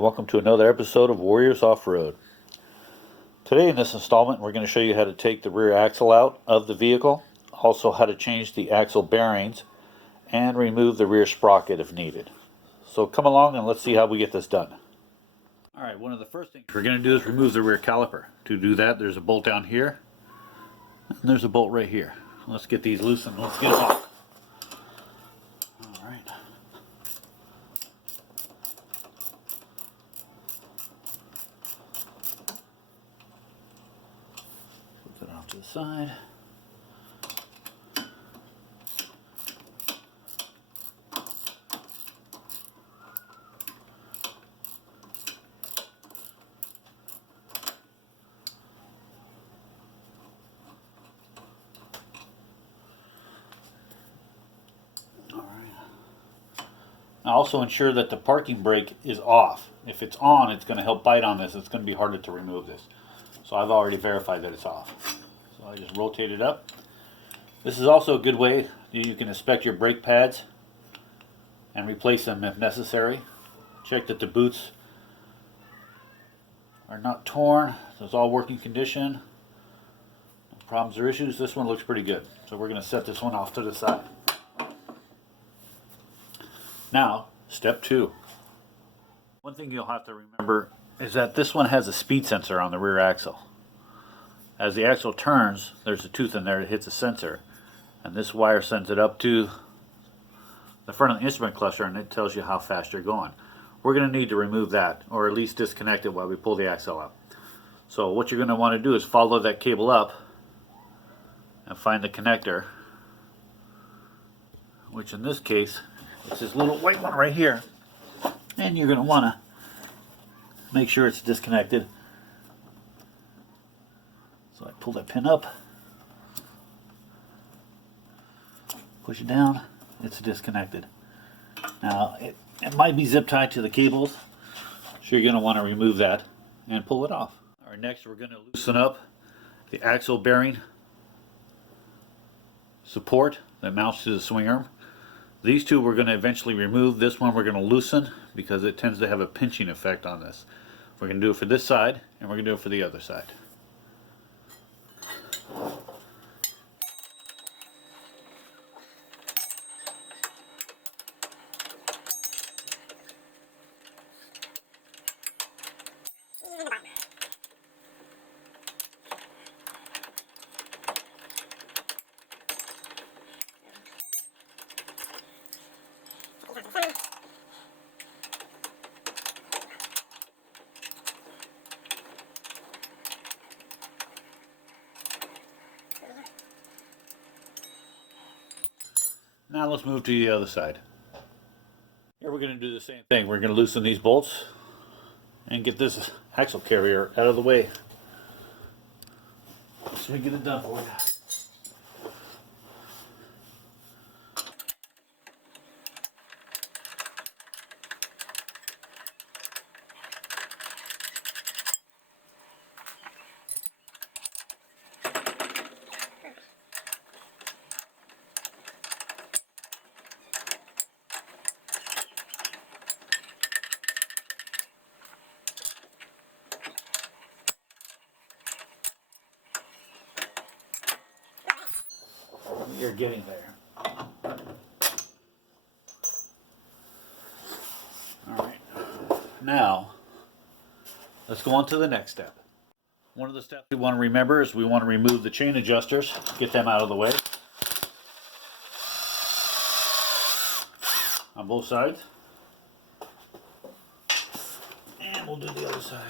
welcome to another episode of Warriors Off-Road. Today in this installment we're going to show you how to take the rear axle out of the vehicle, also how to change the axle bearings, and remove the rear sprocket if needed. So come along and let's see how we get this done. Alright, one of the first things we're going to do is remove the rear caliper. To do that, there's a bolt down here, and there's a bolt right here. Let's get these loose and let's get them off. Alright. Put that off to the side. Now also ensure that the parking brake is off. If it's on, it's going to help bite on this. It's going to be harder to remove this. So I've already verified that it's off. So I just rotate it up. This is also a good way you can inspect your brake pads and replace them if necessary. Check that the boots are not torn. So it's all working condition. No problems or issues. This one looks pretty good. So we're going to set this one off to the side. Now, step 2. One thing you'll have to remember is that this one has a speed sensor on the rear axle. As the axle turns, there's a tooth in there that hits a sensor, and this wire sends it up to the front of the instrument cluster and it tells you how fast you're going. We're going to need to remove that, or at least disconnect it while we pull the axle up. So what you're going to want to do is follow that cable up and find the connector, which in this case it's this little white one right here, and you're going to want to make sure it's disconnected. So I pull that pin up, push it down, it's disconnected. Now it might be zip tied to the cables, so you're going to want to remove that and pull it off. Alright, next we're going to loosen up the axle bearing support that mounts to the swing arm. These two we're going to eventually remove. This one we're going to loosen because it tends to have a pinching effect on this. We're going to do it for this side and we're going to do it for the other side. Now let's move to the other side. Here we're going to do the same thing. We're going to loosen these bolts and get this axle carrier out of the way so we get it done for you. You're getting there. Alright, now let's go on to the next step. One of the steps we want to remember is we want to remove the chain adjusters, get them out of the way on both sides, and we'll do the other side.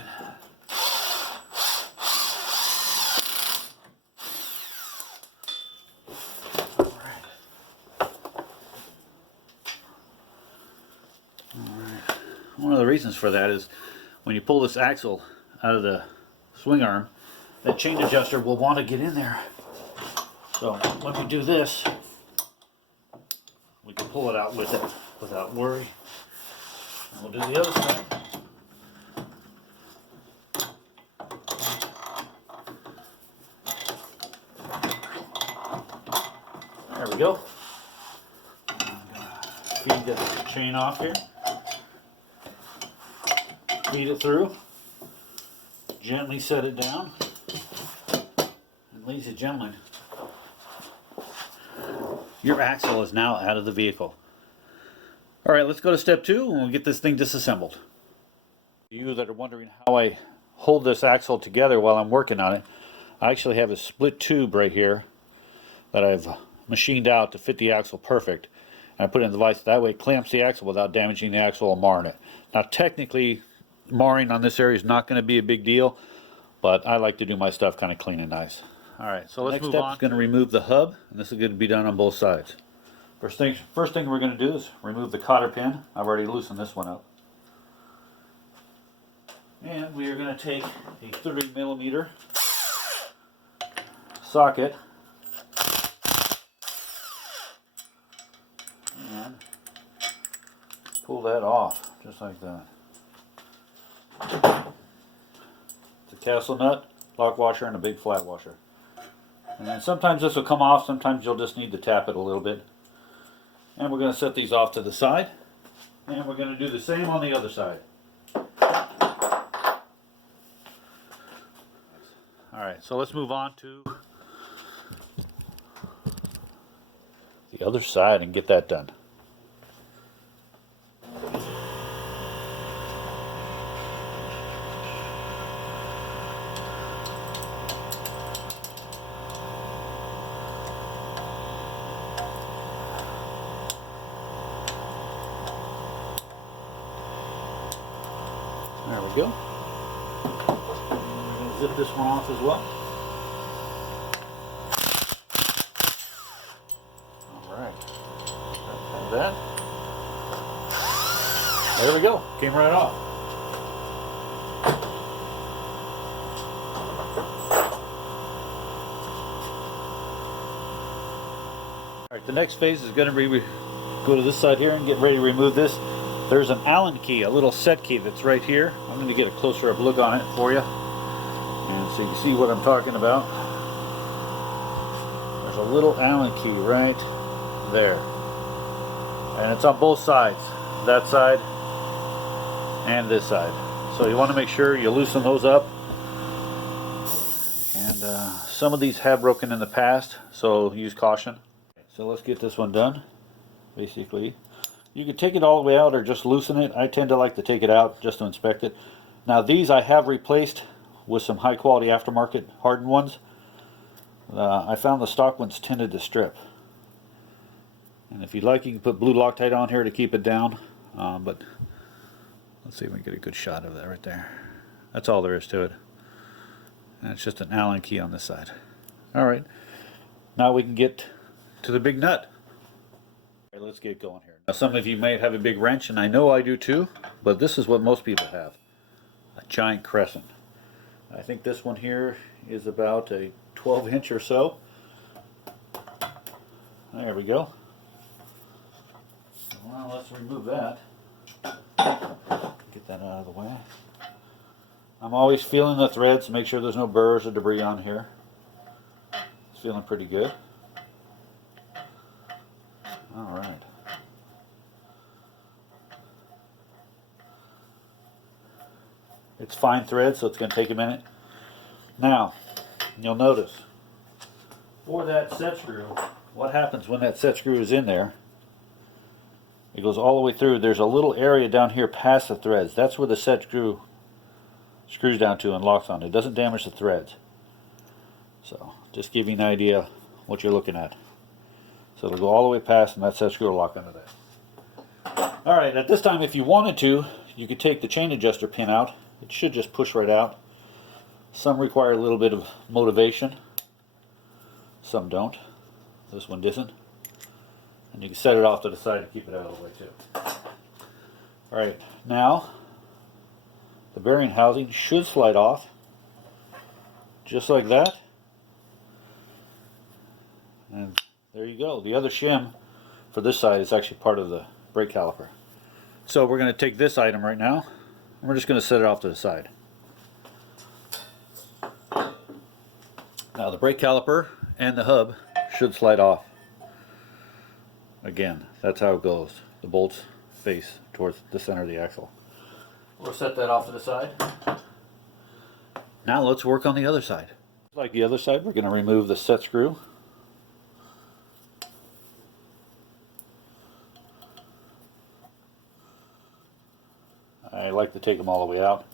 One of the reasons for that is when you pull this axle out of the swing arm, that chain adjuster will want to get in there. So when we do this, we can pull it out with it without worry. And we'll do the other side. There we go. I'm going to feed the chain off here. feed it through, gently set it down, and ladies and gentlemen, your axle is now out of the vehicle. Alright, let's go to step 2 and we'll get this thing disassembled. You that are wondering how I hold this axle together while I'm working on it, I actually have a split tube right here that I've machined out to fit the axle perfect. And I put it in the vise that way it clamps the axle without damaging the axle or marring it. Now technically marring on this area is not going to be a big deal, but I like to do my stuff kind of clean and nice. Alright, so let's move on. Next step is going to remove the hub, and this is going to be done on both sides. First thing we're going to do is remove the cotter pin. I've already loosened this one up. And we are going to take a 30mm socket and pull that off, just like that. It's a castle nut, lock washer, and a big flat washer. And then sometimes this will come off, sometimes you'll just need to tap it a little bit. And we're going to set these off to the side. And we're going to do the same on the other side. Alright, so let's move on to the other side and get that done. There we go. We're going to zip this one off as well. Alright. Like that. There we go. Came right off. Alright, the next phase is going to be go to this side here and get ready to remove this. There's an Allen key, a little set key that's right here. I'm going to get a closer up look on it for you, and so you can see what I'm talking about. There's a little Allen key right there, and it's on both sides, that side and this side. So you want to make sure you loosen those up. And some of these have broken in the past, so use caution. So let's get this one done. Basically, you can take it all the way out or just loosen it. I tend to like to take it out just to inspect it. Now these I have replaced with some high quality aftermarket hardened ones. I found the stock ones tended to strip. And if you'd like, you can put blue Loctite on here to keep it down. But let's see if we can get a good shot of that right there. That's all there is to it. And it's just an Allen key on this side. Alright, now we can get to the big nut. Alright, let's get going here. Now some of you may have a big wrench, and I know I do too, but this is what most people have. A giant crescent. I think this one here is about a 12-inch or so. There we go. Well, let's remove that. Get that out of the way. I'm always feeling the threads to make sure there's no burrs or debris on here. It's feeling pretty good. Alright. It's fine thread, so it's going to take a minute. Now, you'll notice, for that set screw, what happens when that set screw is in there, it goes all the way through. There's a little area down here past the threads. That's where the set screw screws down to and locks on. It doesn't damage the threads. So, just give you an idea what you're looking at. So it'll go all the way past, and that set screw will lock onto that. Alright, at this time, if you wanted to, you could take the chain adjuster pin out. It should just push right out. Some require a little bit of motivation. Some don't. This one doesn't. And you can set it off to the side to keep it out of the way too. Alright, now the bearing housing should slide off. Just like that. And there you go. The other shim for this side is actually part of the brake caliper. So we're going to take this item right now, and we're just going to set it off to the side. Now the brake caliper and the hub should slide off. Again, that's how it goes. The bolts face towards the center of the axle. We'll set that off to the side. Now let's work on the other side. Like the other side, we're going to remove the set screw. I like to take them all the way out.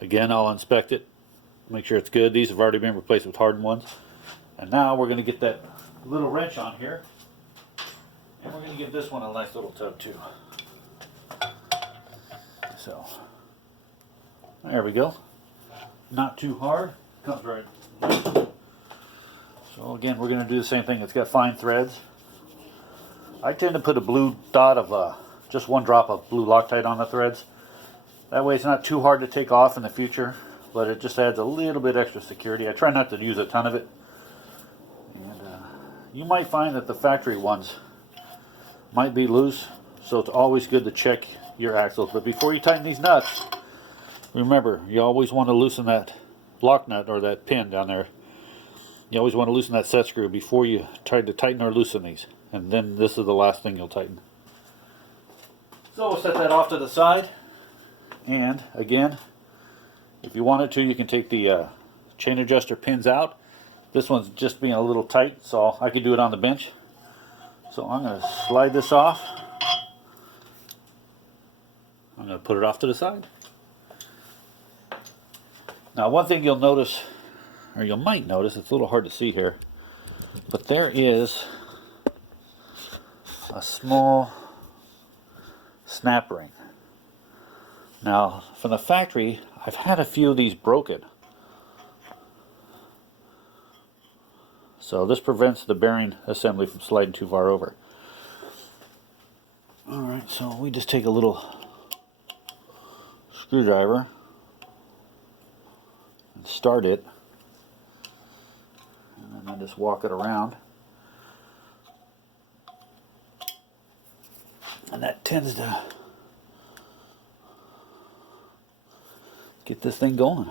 Again, I'll inspect it, make sure it's good. These have already been replaced with hardened ones. And now we're going to get that little wrench on here. And we're going to give this one a nice little tug too. So, there we go. Not too hard. Comes right. So again, we're going to do the same thing. It's got fine threads. I tend to put a blue dot of, just one drop of blue Loctite on the threads. That way it's not too hard to take off in the future, but it just adds a little bit extra security. I try not to use a ton of it. And you might find that the factory ones might be loose, so it's always good to check your axles. But before you tighten these nuts, remember, you always want to loosen that lock nut or that pin down there. You always want to loosen that set screw before you try to tighten or loosen these. And then this is the last thing you'll tighten. So we'll set that off to the side. And again, if you wanted to, you can take the chain adjuster pins out. This one's just being a little tight, so I could do it on the bench. So I'm going to slide this off. I'm going to put it off to the side. Now one thing you'll notice, or you might notice, it's a little hard to see here, but there is a small snap ring. Now from the factory, I've had a few of these broken. So this prevents the bearing assembly from sliding too far over. Alright, so we just take a little screwdriver and start it, and then I just walk it around, and that tends to get this thing going.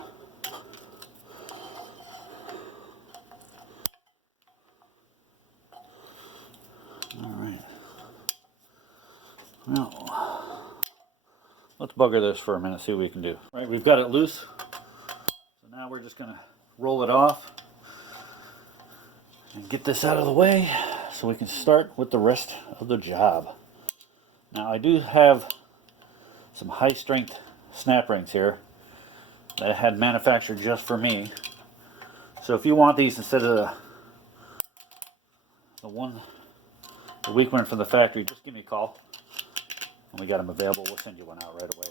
Alright, now let's bugger this for a minute, see what we can do. Alright, we've got it loose. So now we're just going to roll it off and get this out of the way so we can start with the rest of the job. Now I do have some high strength snap rings here that I had manufactured just for me. So if you want these instead of the weak one from the factory, just give me a call. When we got them available, we'll send you one out right away.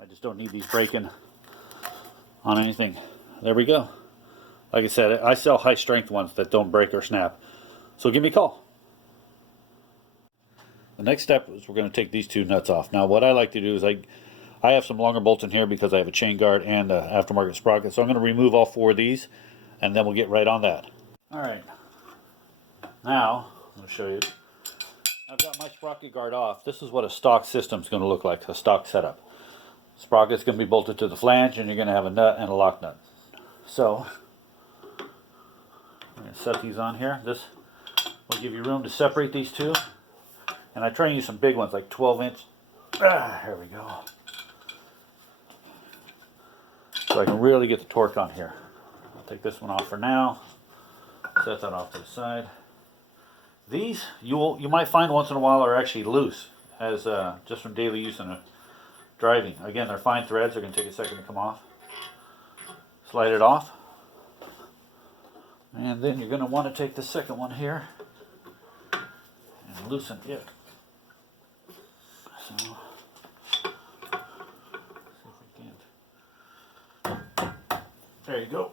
I just don't need these breaking on anything. There we go. Like I said, I sell high strength ones that don't break or snap. So give me a call. The next step is we're going to take these two nuts off. Now what I like to do is I have some longer bolts in here because I have a chain guard and an aftermarket sprocket. So I'm going to remove all four of these and then we'll get right on that. Alright. Now, I'm going to show you. I've got my sprocket guard off. This is what a stock system is going to look like, a stock setup. Sprocket's going to be bolted to the flange and you're going to have a nut and a lock nut. So, I'm going to set these on here. This will give you room to separate these two. And I try and use some big ones, like 12-inch. Here we go. So I can really get the torque on here. I'll take this one off for now. Set that off to the side. These, you might find once in a while are actually loose, as just from daily use and driving. Again, they're fine threads. They're going to take a second to come off. Slide it off. And then you're going to want to take the second one here and loosen it. So, see if we can. There you go.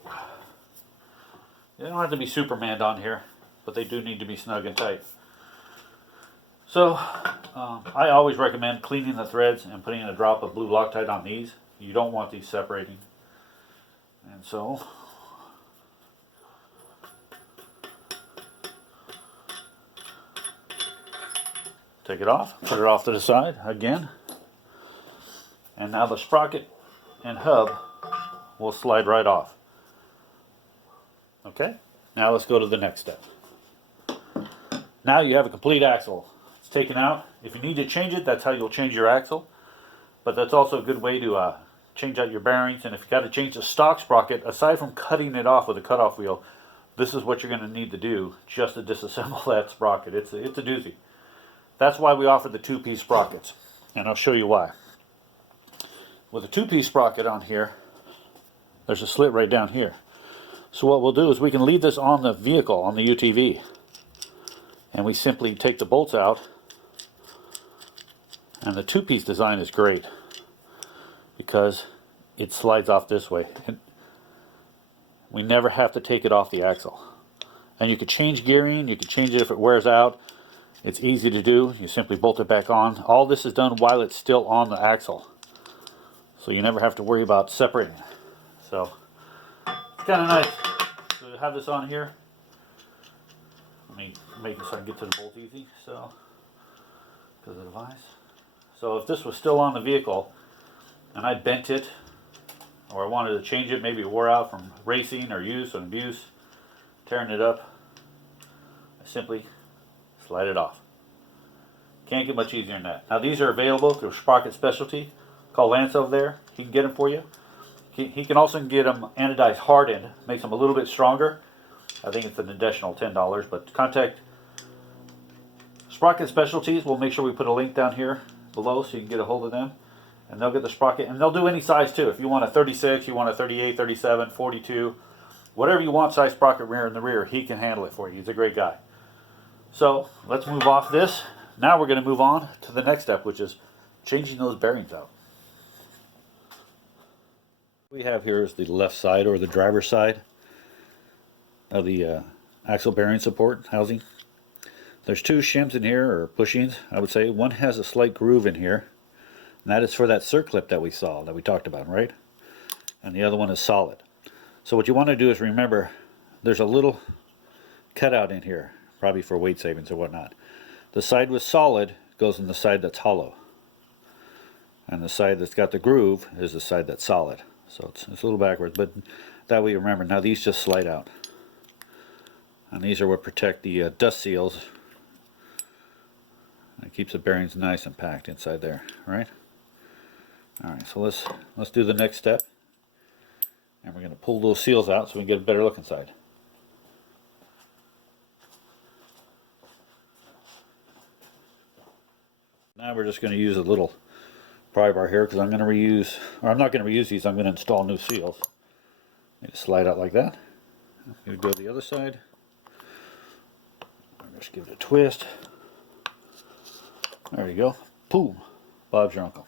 They don't have to be Supermaned on here, but they do need to be snug and tight. So, I always recommend cleaning the threads and putting a drop of blue Loctite on these. You don't want these separating. And so, take it off, put it off to the side again. And now the sprocket and hub will slide right off. Okay, now let's go to the next step. Now you have a complete axle. It's taken out. If you need to change it, that's how you'll change your axle. But that's also a good way to change out your bearings. And if you got to change the stock sprocket, aside from cutting it off with a cutoff wheel, this is what you're going to need to do just to disassemble that sprocket. It's a doozy. That's why we offer the two-piece sprockets, and I'll show you why. With a two-piece sprocket on here, there's a slit right down here. So what we'll do is we can leave this on the vehicle, on the UTV, and we simply take the bolts out. And the two-piece design is great because it slides off this way. We never have to take it off the axle. And you could change gearing, you could change it if it wears out. It's easy to do. You simply bolt it back on. All this is done while it's still on the axle. So you never have to worry about separating it. So it's kind of nice to have this on here. Let me make it so I can get to the bolt easy. So, because of the vise. So if this was still on the vehicle and I bent it, or I wanted to change it, maybe it wore out from racing or use or abuse, tearing it up, I simply slide it off. Can't get much easier than that. Now these are available through Sprocket Specialty. Call Lance over there. He can get them for you. He can also get them anodized hardened, makes them a little bit stronger. I think it's an additional $10, but contact Sprocket Specialties. We'll make sure we put a link down here below so you can get a hold of them. And they'll get the sprocket, and they'll do any size too. If you want a 36, you want a 38, 37, 42, whatever you want size sprocket rear in the rear, he can handle it for you. He's a great guy. So let's move off this. Now we're going to move on to the next step, which is changing those bearings out. What we have here is the left side, or the driver's side, of the axle bearing support housing. There's two shims in here, or bushings, I would say. One has a slight groove in here, and that is for that circlip that we saw, that we talked about, right? And the other one is solid. So what you want to do is remember, there's a little cutout in here, probably for weight savings or whatnot. The side with solid goes in the side that's hollow, and the side that's got the groove is the side that's solid. So it's a little backwards, but that way you remember. Now these just slide out, and these are what protect the dust seals. It keeps the bearings nice and packed inside there, right? Alright, so let's do the next step. And we're going to pull those seals out so we can get a better look inside. Now we're just going to use a little pry bar here because I'm going to reuse, or I'm not going to reuse these, I'm going to install new seals. They just slide out like that. I'm going to go to the other side. Just give it a twist. There you go. Boom. Bob's your uncle.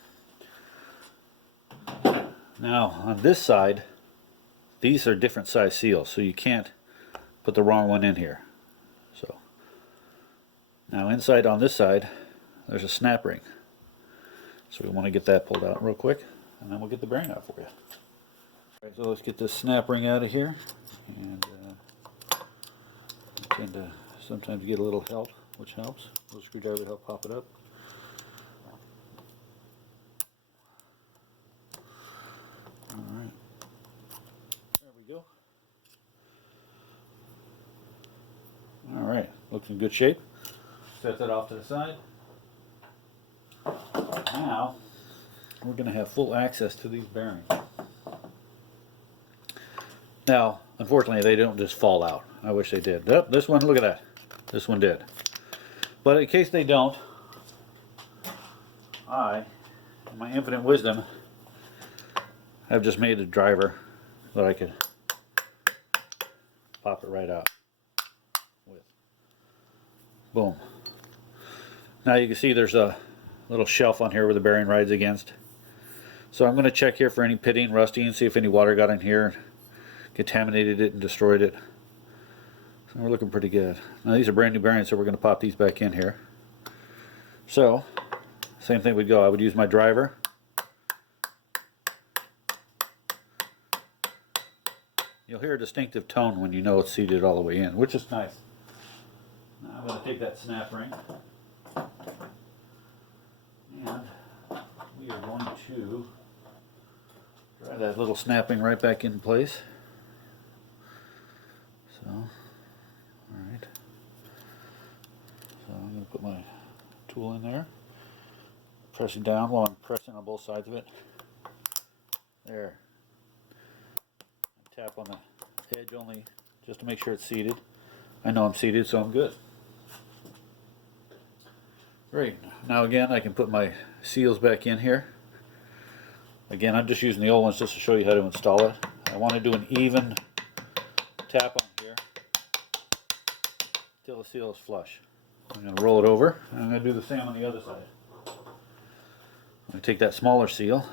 Now on this side, these are different size seals, so you can't put the wrong one in here. So now inside on this side, there's a snap ring. So we want to get that pulled out real quick, and then we'll get the bearing out for you. Alright, so let's get this snap ring out of here. And I tend to sometimes get a little help, which helps. A little screwdriver to help pop it up. Alright. There we go. Alright, looks in good shape. Set that off to the side. Now, we're going to have full access to these bearings. Now, unfortunately, they don't just fall out. I wish they did. Oh, this one, look at that. This one did. But in case they don't, I, in my infinite wisdom, have just made a driver that I could pop it right out with. Boom. Now you can see there's a little shelf on here where the bearing rides against. So I'm going to check here for any pitting, rusting, see if any water got in here, contaminated it and destroyed it. So we're looking pretty good. Now these are brand new bearings, so we're going to pop these back in here. So same thing would go. I would use my driver. You'll hear a distinctive tone when you know it's seated all the way in, which is nice. Now I'm going to take that snap ring, and we are going to drive that little snapping right back in place. So, alright. So I'm going to put my tool in there, pressing down while I'm pressing on both sides of it. There. Tap on the edge only just to make sure it's seated. I know I'm seated, so I'm good. Great. Now again, I can put my seals back in here. Again, I'm just using the old ones just to show you how to install it. I want to do an even tap on here until the seal is flush. I'm going to roll it over, and I'm going to do the same on the other side. I'm going to take that smaller seal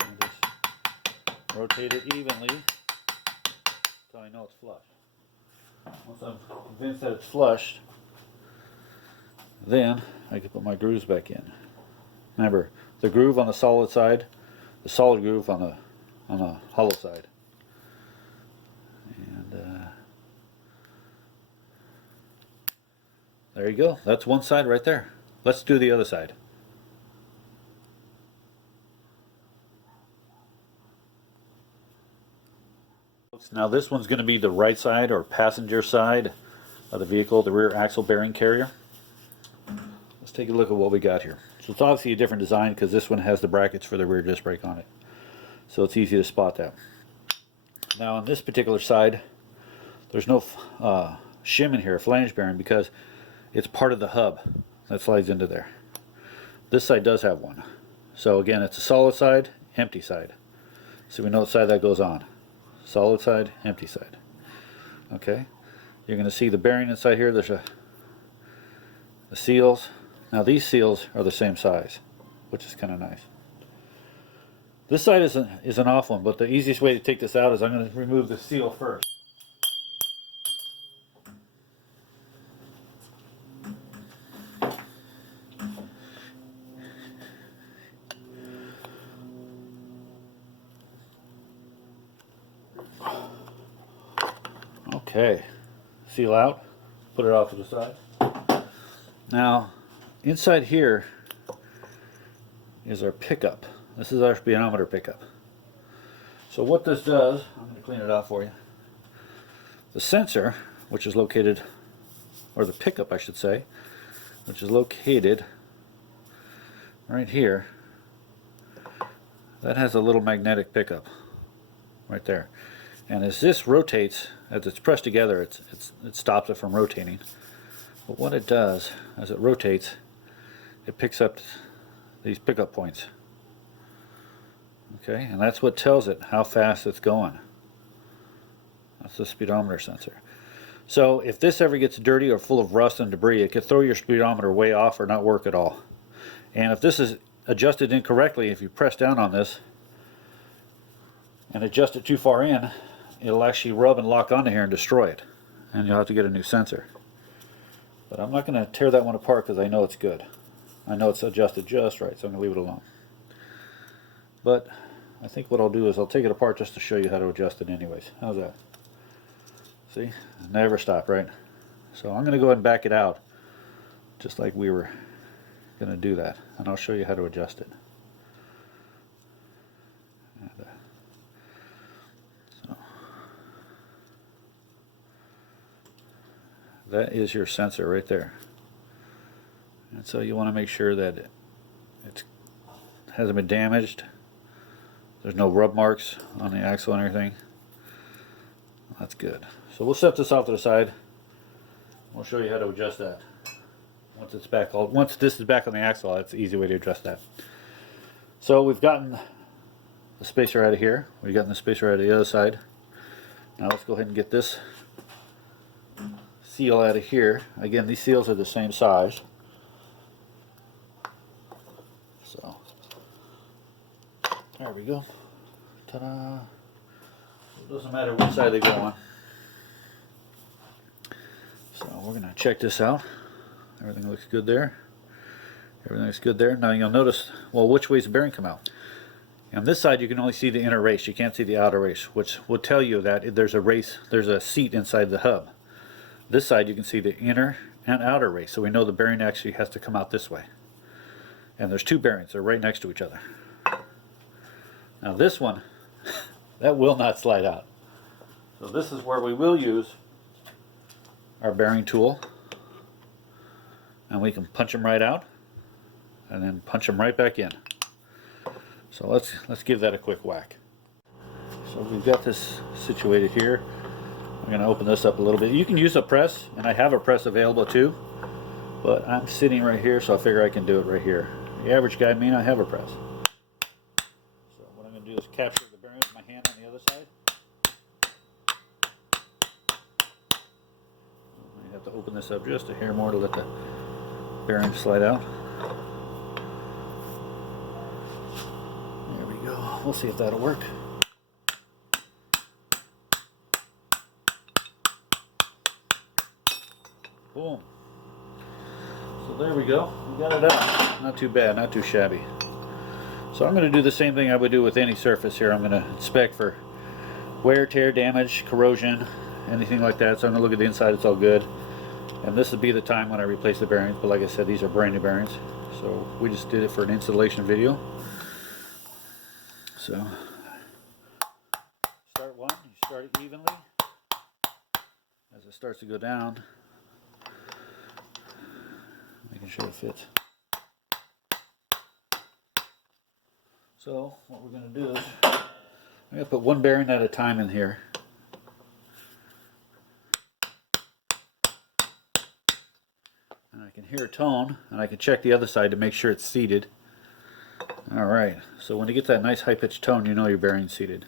and just rotate it evenly until I know it's flush. Once I'm convinced that it's flushed, then I can put my grooves back in. Remember, the groove on the solid side, the solid groove on the hollow side. And there you go. That's one side right there. Let's do the other side. Now this one's going to be the right side or passenger side of the vehicle, the rear axle bearing carrier. Let's take a look at what we got here. So it's obviously a different design because this one has the brackets for the rear disc brake on it. So it's easy to spot that. Now on this particular side, there's no shim in here, flange bearing, because it's part of the hub that slides into there. This side does have one. So again, it's a solid side, empty side. So we know what side that goes on. Solid side, empty side. Okay. You're going to see the bearing inside here. There's the seals. Now these seals are the same size, which is kind of nice. This side is an off one, but the easiest way to take this out is I'm going to remove the seal first. Okay, seal out, put it off to the side. Now, inside here is our pickup. This is our speedometer pickup. So what this does, I'm going to clean it off for you. The sensor, which is located, or the pickup I should say, which is located right here, that has a little magnetic pickup right there. And as this rotates, as it's pressed together, it stops it from rotating. But what it does, as it rotates, it picks up these pickup points. Okay, and that's what tells it how fast it's going. That's the speedometer sensor. So if this ever gets dirty or full of rust and debris, it could throw your speedometer way off or not work at all. And if this is adjusted incorrectly, if you press down on this and adjust it too far in, it'll actually rub and lock onto here and destroy it. And you'll have to get a new sensor. But I'm not going to tear that one apart because I know it's good. I know it's adjusted just right, so I'm going to leave it alone. But I think what I'll do is I'll take it apart just to show you how to adjust it anyways. How's that? See? Never stop, right? So I'm going to go ahead and back it out just like we were going to do that. And I'll show you how to adjust it. That is your sensor right there. And so you want to make sure that it hasn't been damaged. There's no rub marks on the axle and everything. That's good. So we'll set this off to the side. We'll show you how to adjust that. Once this is back on the axle, that's an easy way to adjust that. So we've gotten the spacer out of here. We've gotten the spacer out of the other side. Now let's go ahead and get this seal out of here. Again, these seals are the same size. So there we go. Ta-da! It doesn't matter which side they go on. So we're going to check this out. Everything looks good there. Everything looks good there. Now you'll notice, well, which way does the bearing come out? On this side you can only see the inner race. You can't see the outer race, which will tell you that there's a seat inside the hub. This side you can see the inner and outer race, so we know the bearing actually has to come out this way. And there's two bearings, they're right next to each other. Now this one, that will not slide out. So this is where we will use our bearing tool, and we can punch them right out. and then punch them right back in. So let's give that a quick whack. So we've got this situated here. I'm going to open this up a little bit. You can use a press, and I have a press available too, but I'm sitting right here, so I figure I can do it right here. The average guy may not have a press. So what I'm going to do is capture the bearing with my hand on the other side. I have to open this up just a hair more to let the bearing slide out. There we go. We'll see if that'll work. Boom. So there we go. We got it out. Not too bad, not too shabby. So I'm going to do the same thing I would do with any surface here. I'm going to inspect for wear, tear, damage, corrosion, anything like that. So I'm going to look at the inside, it's all good. And this would be the time when I replace the bearings. But like I said, these are brand new bearings. So we just did it for an installation video. So start one, you start it evenly. As it starts to go down, making sure it fits. So what we're going to do is I'm going to put one bearing at a time in here. And I can hear a tone, and I can check the other side to make sure it's seated. Alright, so when you get that nice high-pitched tone, you know your bearing's seated.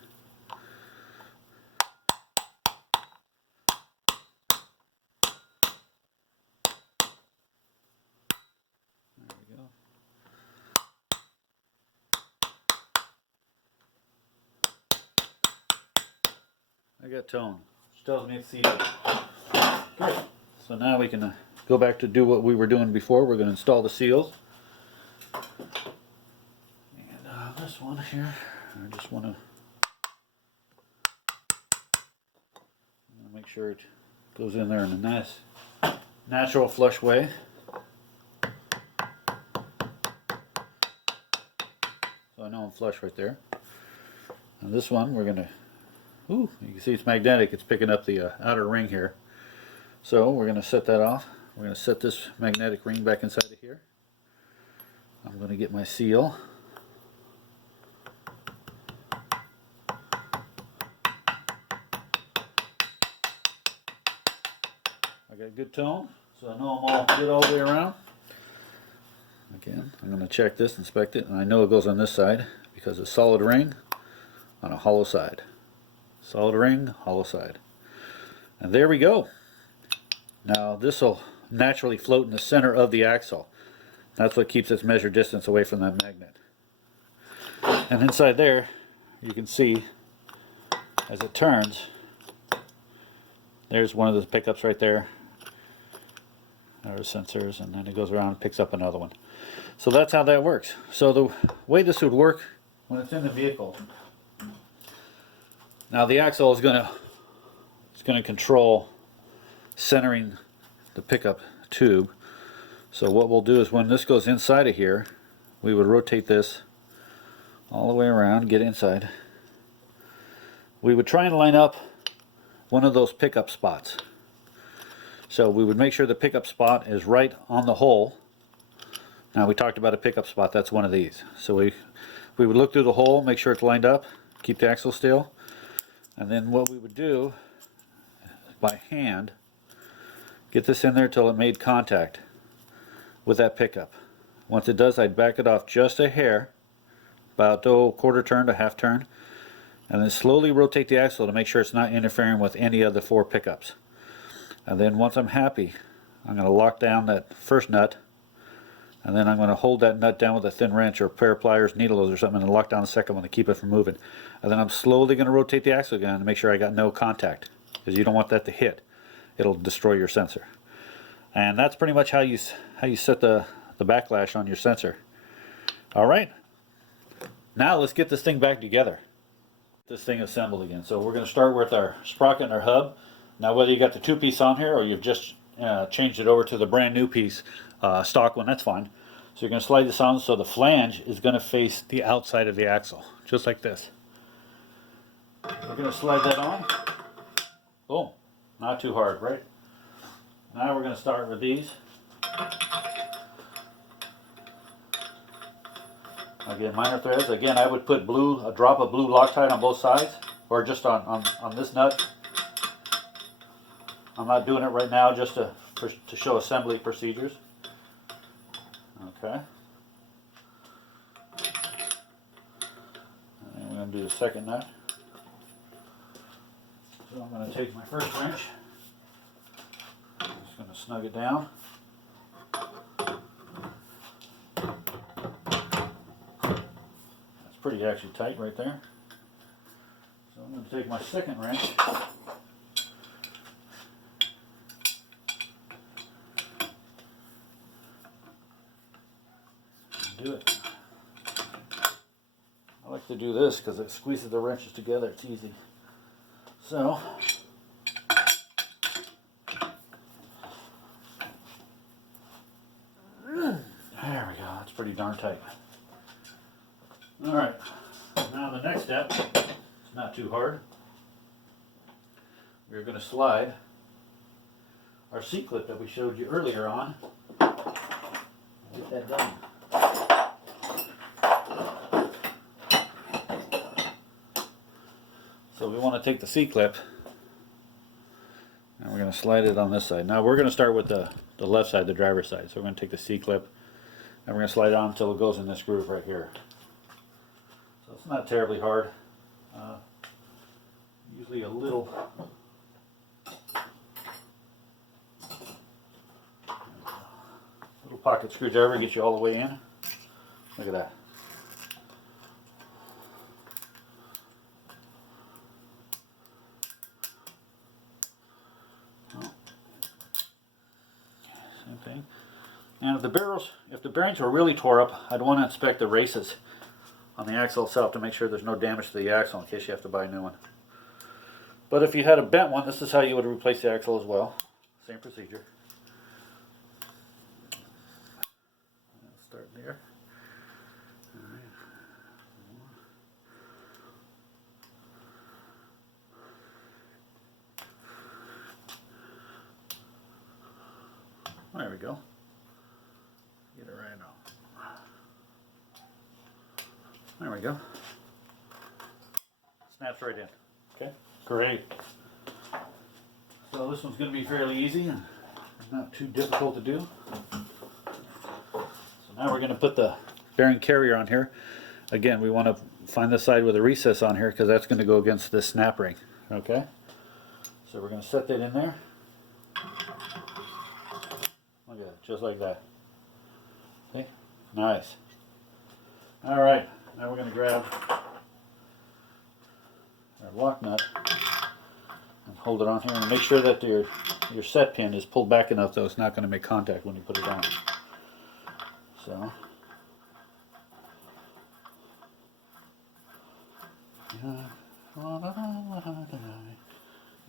There we go. I got tone, which tells me it's seated. Good. So now we can go back to do what we were doing before. We're going to install the seals. And this one here, I just want to make sure it goes in there in a nice, natural flush way. So I know I'm flush right there. And this one we're going to, you can see it's magnetic. It's picking up the outer ring here. So we're going to set that off. We're going to set this magnetic ring back inside of here. I'm going to get my seal. I got good tone, so I know I'm all good all the way around. Again, I'm going to check this, inspect it, and I know it goes on this side because it's solid ring on a hollow side. Solid ring, hollow side. And there we go. Now this will naturally float in the center of the axle. That's what keeps its measured distance away from that magnet. And inside there, you can see as it turns, there's one of the pickups right there. There are sensors, and then it goes around and picks up another one. So that's how that works. So the way this would work when it's in the vehicle. Now the axle is going to control centering the pickup tube. So what we'll do is when this goes inside of here, we would rotate this all the way around, get inside. We would try and line up one of those pickup spots. So we would make sure the pickup spot is right on the hole. Now we talked about a pickup spot, that's one of these. So we would look through the hole, make sure it's lined up, keep the axle still, and then what we would do by hand, get this in there till it made contact with that pickup. Once it does, I'd back it off just a hair, about a quarter turn to half turn, and then slowly rotate the axle to make sure it's not interfering with any of the four pickups. And then once I'm happy, I'm going to lock down that first nut, and then I'm going to hold that nut down with a thin wrench or a pair of pliers, needles or something, and lock down the second one to keep it from moving. And then I'm slowly going to rotate the axle again to make sure I got no contact, because you don't want that to hit. It'll destroy your sensor. And that's pretty much how you set the backlash on your sensor. Alright, now let's get this thing back together. This thing assembled again. So we're going to start with our sprocket and our hub. Now whether you got the two-piece on here or you've just changed it over to the brand new piece, stock one, that's fine. So you're going to slide this on so the flange is going to face the outside of the axle, just like this. We're going to slide that on. Boom. Not too hard, right? Now we're going to start with these. Again, minor threads. Again, I would put a drop of blue Loctite on both sides, or just on this nut. I'm not doing it right now just to show assembly procedures. Okay. And we're going to do the second nut. So I'm going to take my first wrench. I'm just going to snug it down. That's pretty actually tight right there. So I'm going to take my second wrench. Do it. I like to do this because it squeezes the wrenches together. It's easy. So there we go. That's pretty darn tight. All right. Now the next step, it's not too hard. We're going to slide our C-clip that we showed you earlier on. Get that done. So we want to take the C-clip and we're going to slide it on this side. Now we're going to start with the left side, the driver's side. So we're going to take the C-clip and we're going to slide it on until it goes in this groove right here. So it's not terribly hard. Usually a little pocket screwdriver gets you all the way in. Look at that. Same thing. And if the bearings were really tore up, I'd want to inspect the races on the axle itself to make sure there's no damage to the axle in case you have to buy a new one. But if you had a bent one, this is how you would replace the axle as well. Same procedure. Start there. There we go. Get it right on. There we go. Snaps right in. Okay, great. So this one's going to be fairly easy and not too difficult to do. Now we're going to put the bearing carrier on here. Again, we want to find the side with a recess on here because that's going to go against this snap ring. Okay? So we're going to set that in there. Look at that, just like that. See? Nice. Alright, now we're going to grab our lock nut and hold it on here and make sure that your set pin is pulled back enough so it's not going to make contact when you put it on. So,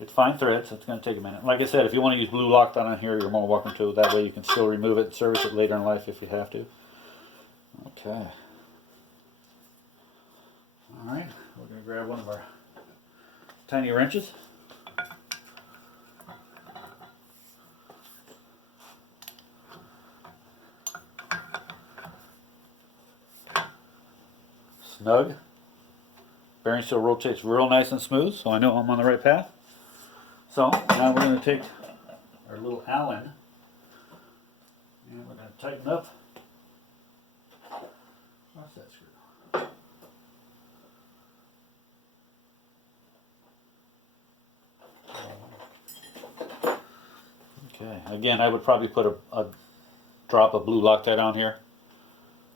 it's fine thread, so it's going to take a minute. Like I said, if you want to use blue Loctite on here, you're more than welcome to. That way you can still remove it and service it later in life if you have to. Okay. Alright, we're going to grab one of our tiny wrenches. Snug. Bearing still rotates real nice and smooth, so I know I'm on the right path. So now we're going to take our little Allen and we're going to tighten up. What's that screw? Okay, again, I would probably put a drop of blue Loctite on here,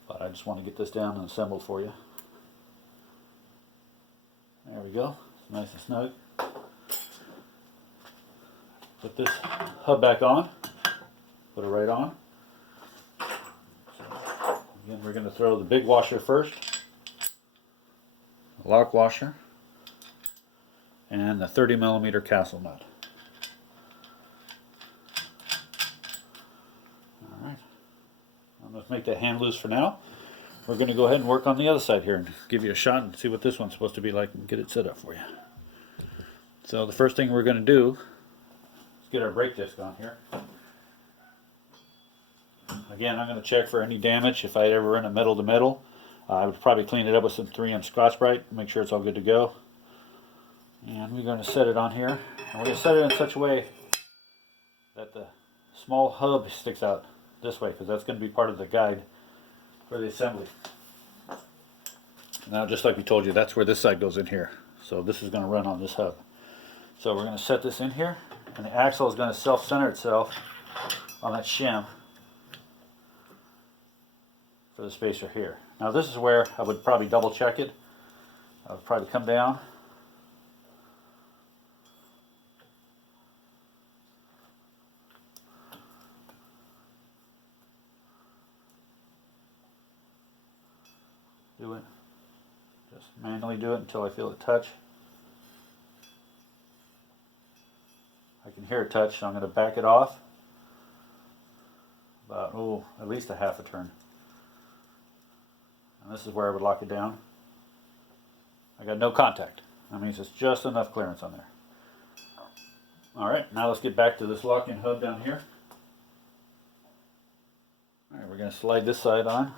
but I just want to get this down and assembled for you. There we go. It's nice and snug. Put this hub back on. Put it right on. So, again, we're going to throw the big washer first. The lock washer. And the 30mm castle nut. Alright. Let's make that hand loose for now. We're going to go ahead and work on the other side here and give you a shot and see what this one's supposed to be like and get it set up for you. So the first thing we're going to do is get our brake disc on here. Again, I'm going to check for any damage. If I ever run a metal to metal, I would probably clean it up with some 3M Scotch-Brite, make sure it's all good to go. And we're going to set it on here. And we're going to set it in such a way that the small hub sticks out this way, because that's going to be part of the guide for the assembly. Now, just like we told you, that's where this side goes in here. So this is going to run on this hub. So we're going to set this in here, and the axle is going to self-center itself on that shim for the spacer here. Now this is where I would probably double check it. I would probably come down. Do it. Just manually do it until I feel it touch. I can hear it touch, so I'm going to back it off about, at least a half a turn. And this is where I would lock it down. I got no contact. That means it's just enough clearance on there. Alright, now let's get back to this lock-in hub down here. Alright, we're going to slide this side on.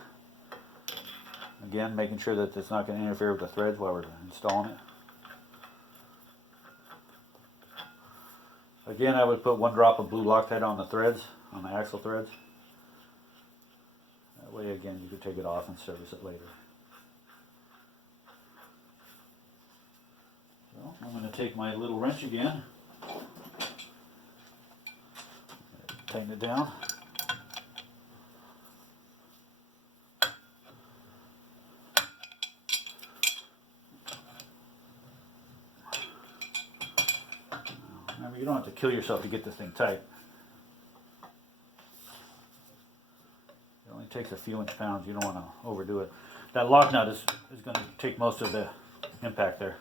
Again, making sure that it's not going to interfere with the threads while we're installing it. Again, I would put 1 drop of blue Loctite on the threads, on the axle threads. That way, again, you could take it off and service it later. So, I'm going to take my little wrench again. Tighten it down. Remember, you don't have to kill yourself to get this thing tight. It only takes a few inch-pounds. You don't want to overdo it. That lock nut is going to take most of the impact there.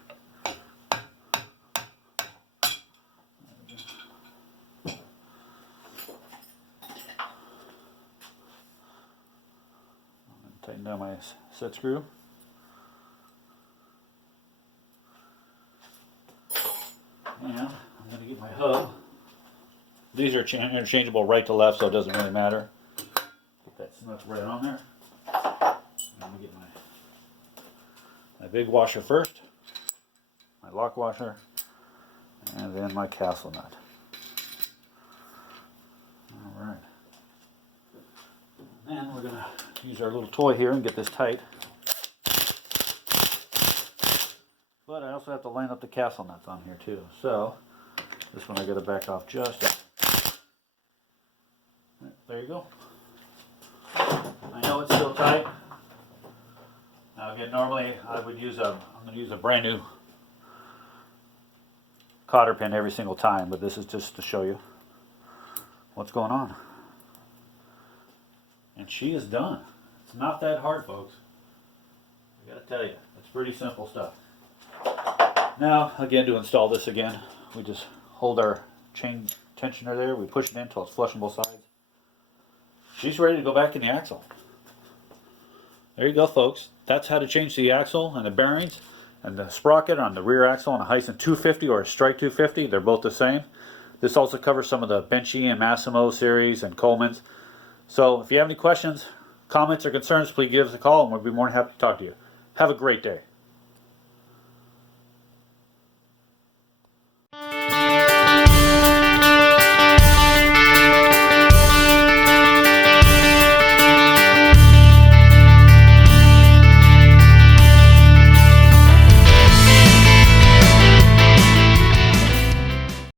Tighten down my set screw. And I'm going to get my hub. These are interchangeable right to left, so it doesn't really matter. Get that nuts right on there. I'm going to get my big washer first, my lock washer, and then my castle nut. Alright. And we're going to use our little toy here and get this tight. But I also have to line up the castle nuts on here too. So this one I got to back off just. There you go. I know it's still tight. Now again, normally I'm going to use a brand new cotter pin every single time, but this is just to show you what's going on. And she is done. It's not that hard, folks. I got to tell you, it's pretty simple stuff. Now, again, to install this again, we just hold our chain tensioner there, we push it in until it's flush on both sides. She's ready to go back in the axle. There you go, folks. That's how to change the axle and the bearings and the sprocket on the rear axle on a Hisun 250 or a Strike 250. They're both the same. This also covers some of the Benchy and Massimo series and Coleman's. So if you have any questions, comments, or concerns, please give us a call and we'll be more than happy to talk to you. Have a great day.